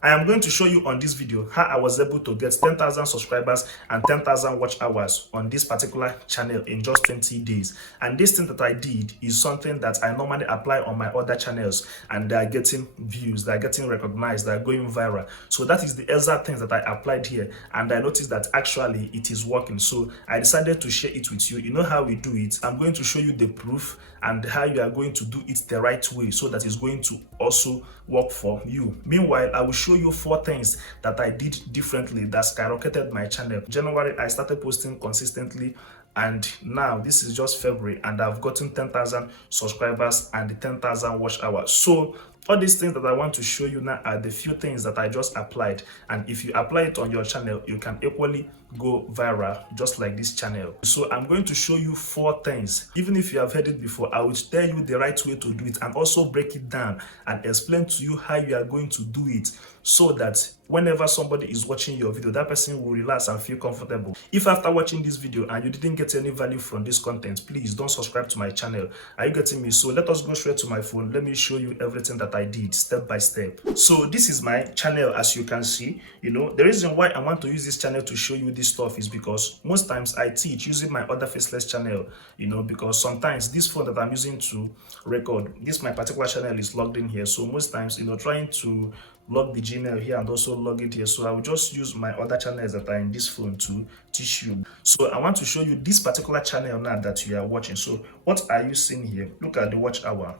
I am going to show you on this video how I was able to get 10,000 subscribers and 10,000 watch hours on this particular channel in just 20 days. And this thing that I did is something that I normally apply on my other channels, and they are getting views, they are getting recognized, they are going viral. So that is the exact things that I applied here, and I noticed that actually it is working. So I decided to share it with you. You know how we do it. I'm going to show you the proof and how you are going to do it the right way so that it's going to also work for you. Meanwhile, I will show you 4 things that I did differently that skyrocketed my channel. January, I started posting consistently, and now this is just February, and I've gotten 10,000 subscribers and 10,000 watch hours. So all these things that I want to show you now are the few things that I just applied, and if you apply it on your channel, you can equally go viral just like this channel. So I'm going to show you 4 things. Even if you have heard it before, I will tell you the right way to do it and also break it down and explain to you how you are going to do it, so that whenever somebody is watching your video, that person will relax and feel comfortable. If after watching this video and you didn't get any value from this content, please don't subscribe to my channel. Are you getting me? So let us go straight to my phone. Let me show you everything that I did step by step. So this is my channel, as you can see. You know, the reason why I want to use this channel to show you this stuff is because most times I teach using my other faceless channel, you know, because sometimes this phone that I'm using to record, this my particular channel is logged in here. So most times, you know, trying to log the Gmail here and also log it here. So I will just use my other channels that are in this phone to teach you. So I want to show you this particular channel now that you are watching. So what are you seeing here? Look at the watch hour.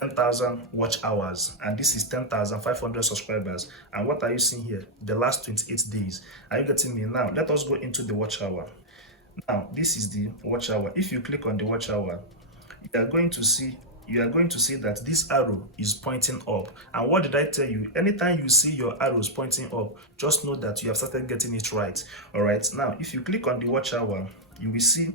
10,000 watch hours, and this is 10,500 subscribers. And what are you seeing here? The last 28 days. Are you getting me? Now let us go into the watch hour. Now this is the watch hour. If you click on the watch hour, you are going to see that this arrow is pointing up. And what did I tell you? Anytime you see your arrows pointing up, just know that you have started getting it right. All right, now if you click on the watch hour, you will see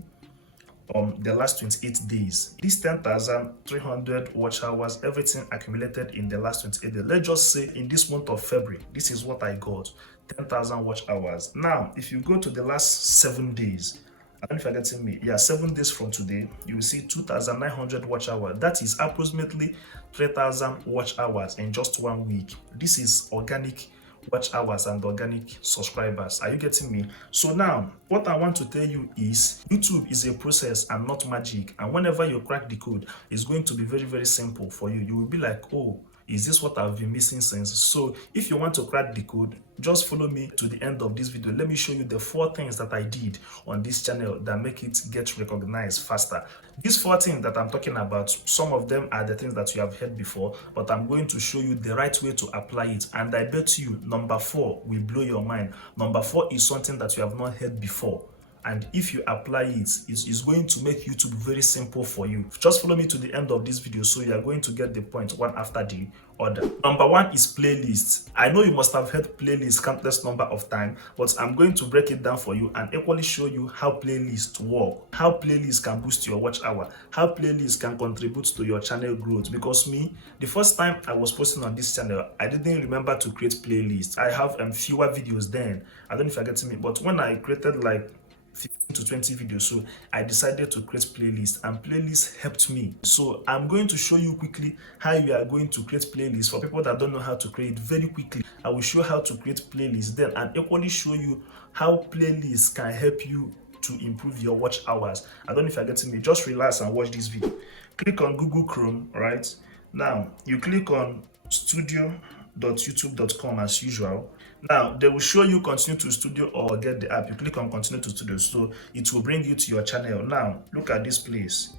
the last 28 days. These 10,300 watch hours, everything accumulated in the last 28 days. Let's just say in this month of February, this is what I got, 10,000 watch hours. Now if you go to the last 7 days, I don't know if you're getting me. Yeah, 7 days from today, you will see 2,900 watch hours. That is approximately 3,000 watch hours in just 1 week. This is organic watch hours and organic subscribers. Are you getting me? So now what I want to tell you is YouTube is a process and not magic. And whenever you crack the code, it's going to be very, very simple for you. You will be like, oh, is this what I've been missing since? So if you want to crack the code, just follow me to the end of this video. Let me show you the 4 things that I did on this channel that make it get recognized faster. These 4 things that I'm talking about, some of them are the things that you have heard before, but I'm going to show you the right way to apply it. And I bet you number 4 will blow your mind. Number 4 is something that you have not heard before. And if you apply it, it's going to make YouTube very simple for you. Just follow me to the end of this video, so you are going to get the point one after the other. Number 1 is playlists. I know you must have heard playlists countless number of times, but I'm going to break it down for you and equally show you how playlists work, how playlists can boost your watch hour, how playlists can contribute to your channel growth. Because me, the first time I was posting on this channel, I didn't remember to create playlists. I have fewer videos then. I don't know if you're getting me, but when I created like 15 to 20 videos, so I decided to create playlists, and playlists helped me. So I'm going to show you quickly how you are going to create playlists. For people that don't know how to create, very quickly I will show how to create playlists then, and equally show you how playlists can help you to improve your watch hours. I don't know if you're getting me. Just relax and watch this video. Click on Google Chrome. Right now you click on studio.youtube.com as usual. Now they will show you continue to studio or get the app. You click on continue to studio, so it will bring you to your channel. Now look at this place.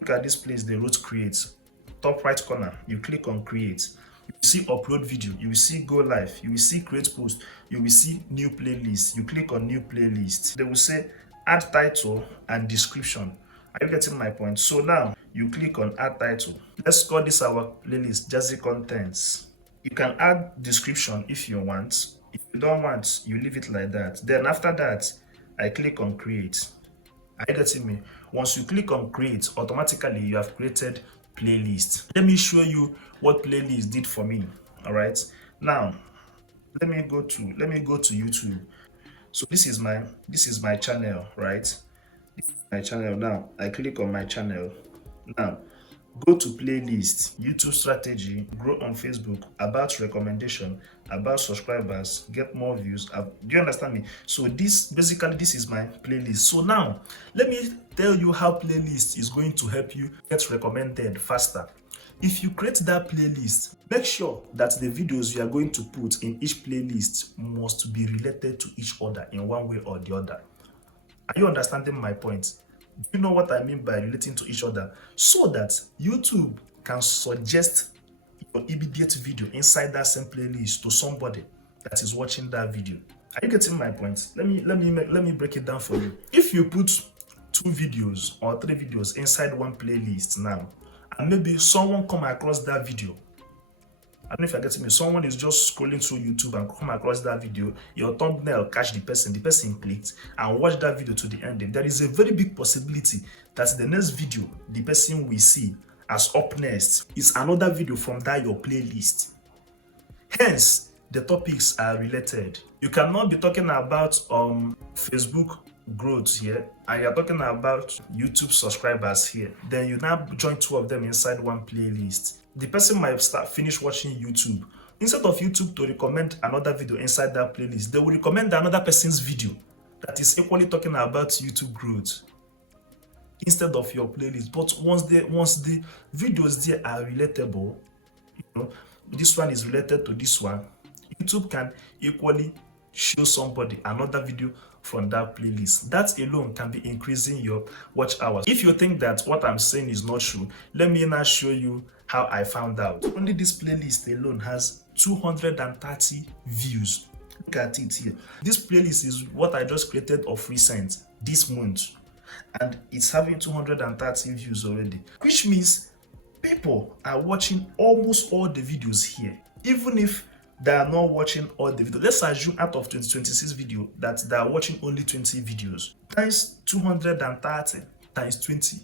Look at this place, they wrote create. Top right corner, you click on create. You will see upload video, you will see go live, you will see create post, you will see new playlist. You click on new playlist. They will say add title and description. Are you getting my point? So now you click on add title. Let's call this our playlist Jazi contents. You can add description if you want. If you don't want, you leave it like that. Then after that, I click on create. Are you getting me? Once you click on create, automatically you have created playlist. Let me show you what playlist did for me. All right. Now let me go to YouTube. So this is my channel, right? This is my channel. Now I click on my channel. Now Go to playlist, YouTube strategy, grow on Facebook, about recommendation, about subscribers, get more views. Do you understand me? So this is my playlist. So now let me tell you how playlist is going to help you get recommended faster. If you create that playlist, make sure that the videos you are going to put in each playlist must be related to each other in one way or the other. Are you understanding my point? Do you know what I mean by relating to each other? So that YouTube can suggest your immediate video inside that same playlist to somebody that is watching that video. Are you getting my point? Let me break it down for you. If you put 2 videos or 3 videos inside one playlist now, and maybe someone come across that video, I don't know if you're getting me. Someone is just scrolling through YouTube and come across that video. Your thumbnail catch the person clicked and watch that video to the end. There is a very big possibility that the next video the person will see as up next is another video from that your playlist. Hence, the topics are related. You cannot be talking about Facebook growth here and you're talking about YouTube subscribers here. Then you now join 2 of them inside one playlist. The person might finish watching YouTube. Instead of YouTube to recommend another video inside that playlist, they will recommend another person's video that is equally talking about YouTube growth instead of your playlist. But once the videos there are relatable, this one is related to this one, YouTube can equally show somebody another video from that playlist. That alone can be increasing your watch hours. If you think that what I'm saying is not true, let me now show you how I found out. Only this playlist alone has 230 views. Look at it here. This playlist is what I just created of recent this month, and it's having 230 views already, which means people are watching almost all the videos here. Even if they are not watching all the videos, let's assume out of 2026 video that they are watching only 20 videos, times 230 times 20.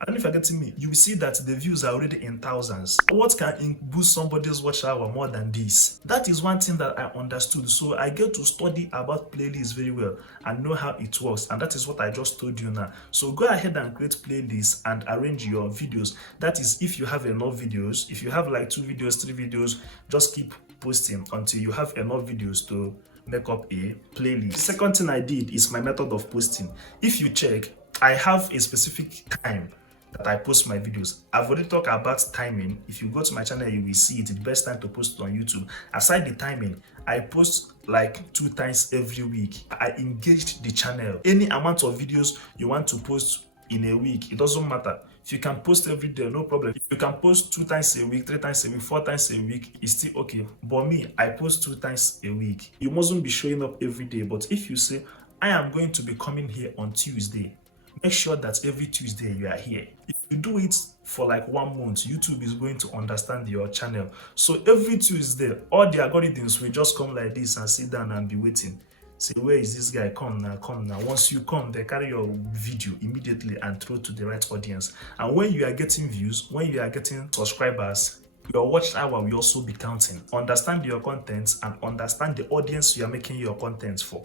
I don't know if you're getting me. You will see that the views are already in thousands. What can boost somebody's watch hour more than this? That is one thing that I understood. So I get to study about playlists very well and know how it works. And that is what I just told you now. So go ahead and create playlists and arrange your videos. That is if you have enough videos. If you have like 2 videos, 3 videos, just keep posting until you have enough videos to make up a playlist. The second thing I did is my method of posting. If you check, I have a specific time that I post my videos. I've already talked about timing. If you go to my channel, you will see it. The best time to post on YouTube. Aside the timing, I post like 2 times every week. I engaged the channel. Any amount of videos you want to post in a week, it doesn't matter. If you can post every day, no problem. If you can post 2 times a week, 3 times a week, 4 times a week, it's still okay. But me, I post 2 times a week. You mustn't be showing up every day. But if you say, I am going to be coming here on Tuesday, make sure that every Tuesday you are here. If you do it for like 1 month, YouTube is going to understand your channel. So every Tuesday, all the algorithms will just come like this and sit down and be waiting. Say, where is this guy? Come now, come now. Once you come, they carry your video immediately and throw to the right audience. And when you are getting views, when you are getting subscribers, your watch hour will also be counting. Understand your content and understand the audience you are making your content for.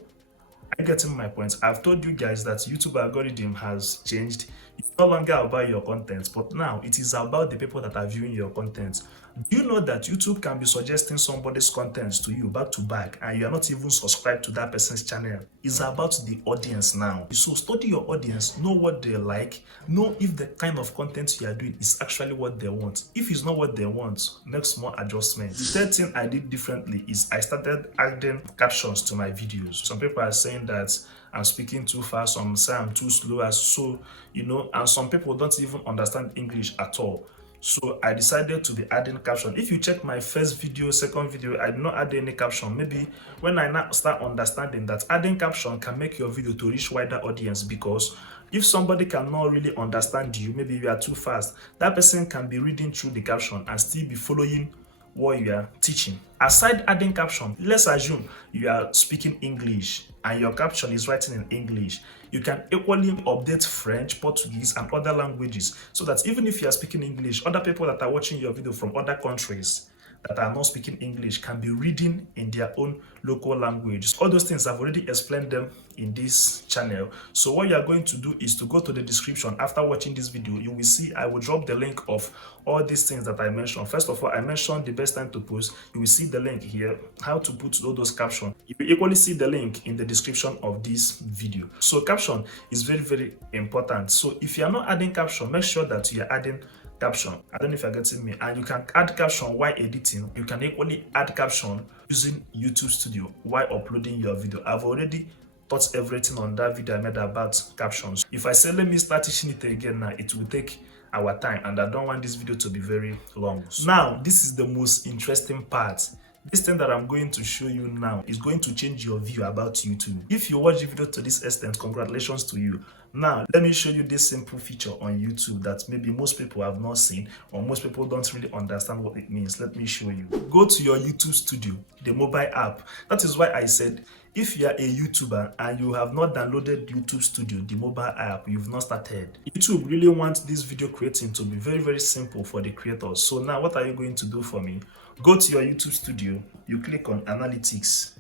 I'm getting my point. I've told you guys that YouTube algorithm has changed. It's no longer about your content, but now it is about the people that are viewing your content. Do you know that YouTube can be suggesting somebody's content to you back to back and you are not even subscribed to that person's channel? It's about the audience now. So study your audience, know what they like, know if the kind of content you are doing is actually what they want. If it's not what they want, make small adjustments. The third thing I did differently is I started adding captions to my videos. Some people are saying that I'm speaking too fast, some say I'm too slow, and some people don't even understand English at all. So I decided to be adding caption. If you check my first video, second video, I did not add any caption. Maybe when I now start understanding that adding caption can make your video to reach wider audience, because if somebody cannot really understand you, maybe you are too fast, that person can be reading through the caption and still be following what you are teaching. Aside adding caption, let's assume you are speaking English and your caption is written in English. You can equally update French, Portuguese, and other languages, so that even if you are speaking English, other people that are watching your video from other countries, that are not speaking English can be reading in their own local language. All those things I've already explained them in this channel. So what you are going to do is to go to the description. After watching this video, you will see I will drop the link of all these things that I mentioned. First of all, I mentioned the best time to post. You will see the link here, how to put all those captions. You will equally see the link in the description of this video. So caption is very, very important. So if you are not adding caption, make sure that you are adding caption. I don't know if you're getting me. And you can add caption while editing. You can equally add caption using YouTube Studio while uploading your video. I've already taught everything on that video I made about captions. If I say let me start teaching it again now, it will take our time, and I don't want this video to be very long. Now, this is the most interesting part. This thing that I'm going to show you now is going to change your view about YouTube. If you watch the video to this extent, congratulations to you. Now, let me show you this simple feature on YouTube that maybe most people have not seen, or most people don't really understand what it means. Let me show you. Go to your YouTube Studio, the mobile app. That is why I said, if you are a YouTuber and you have not downloaded YouTube Studio, the mobile app, you've not started. YouTube really wants this video creating to be very, very simple for the creators. So now what are you going to do for me? Go to your YouTube Studio, you click on Analytics.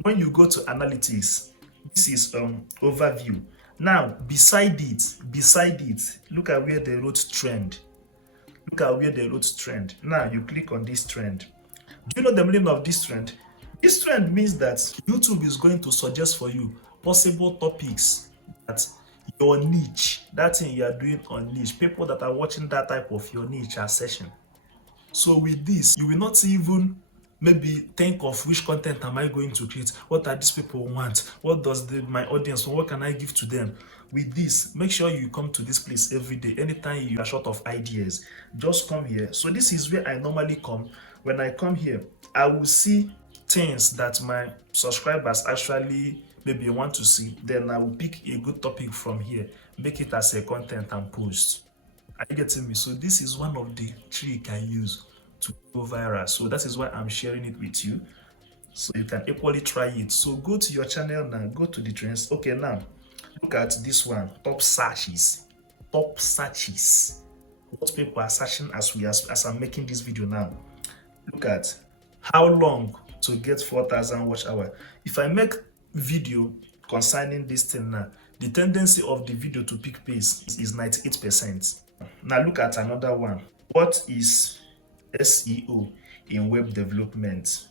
When you go to Analytics, this is Overview. Now, beside it, look at where they wrote Trend. Look at where they wrote Trend. Now, you click on this trend. Do you know the meaning of this trend? This trend means that YouTube is going to suggest for you possible topics that your niche, that thing you are doing on niche, people that are watching that type of your niche are searching. So with this, you will not even maybe think of which content am I going to create, what are these people want, what does my audience want, what can I give to them. With this, make sure you come to this place every day. Anytime you are short of ideas, just come here. So this is where I normally come. When I come here, I will see things that my subscribers actually maybe want to see. Then I will pick a good topic from here, make it as a content and post. Are you getting me? So this is one of the tricks I use to go viral. So that is why I'm sharing it with you, so you can equally try it. So go to your channel now, go to the trends. Okay, now look at this one, top searches. Top searches, what people are searching as I'm making this video now. Look at how long to get 4,000 watch hour. If I make video concerning this thing now, the tendency of the video to pick pace is 98%. Now look at another one. What is SEO in web development?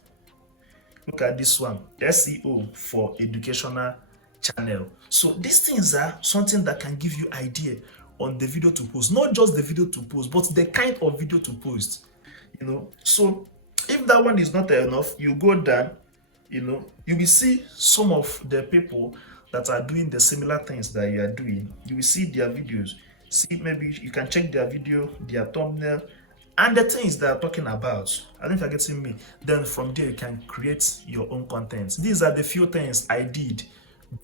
Look at this one, SEO for educational channel. So these things are something that can give you idea on the video to post, not just the video to post, but the kind of video to post. So if that one is not enough, you go down, you will see some of the people that are doing the similar things that you are doing. You will see their videos. See, maybe you can check their video, their thumbnail, and the things they are talking about. I don't know if you're getting me. Then from there, you can create your own content. These are the few things I did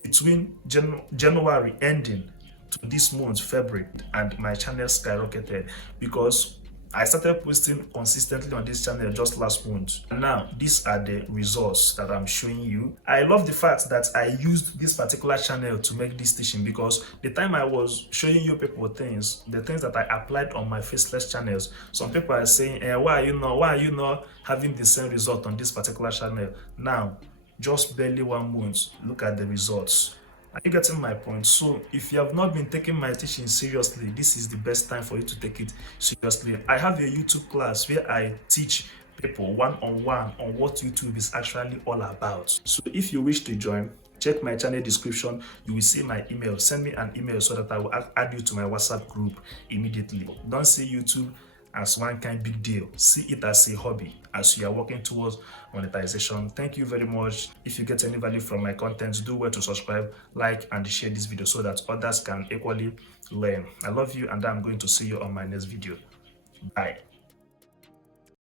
between January ending to this month, February, and my channel skyrocketed because I started posting consistently on this channel just last month. And now, these are the results that I'm showing you. I love the fact that I used this particular channel to make this teaching, because the time I was showing you people things, the things that I applied on my faceless channels, some people are saying, why are you not having the same result on this particular channel? Now, just barely 1 month, look at the results. Are you getting my point? So if you have not been taking my teaching seriously, this is the best time for you to take it seriously. I have a YouTube class where I teach people one-on-one on what YouTube is actually all about. So if you wish to join, check my channel description. You will see my email. Send me an email so that I will add you to my WhatsApp group immediately. Don't see YouTube as one kind big deal. See it as a hobby as you are working towards monetization. Thank you very much. If you get any value from my content, do well to subscribe, like, and share this video so that others can equally learn. I love you, and I'm going to see you on my next video. Bye.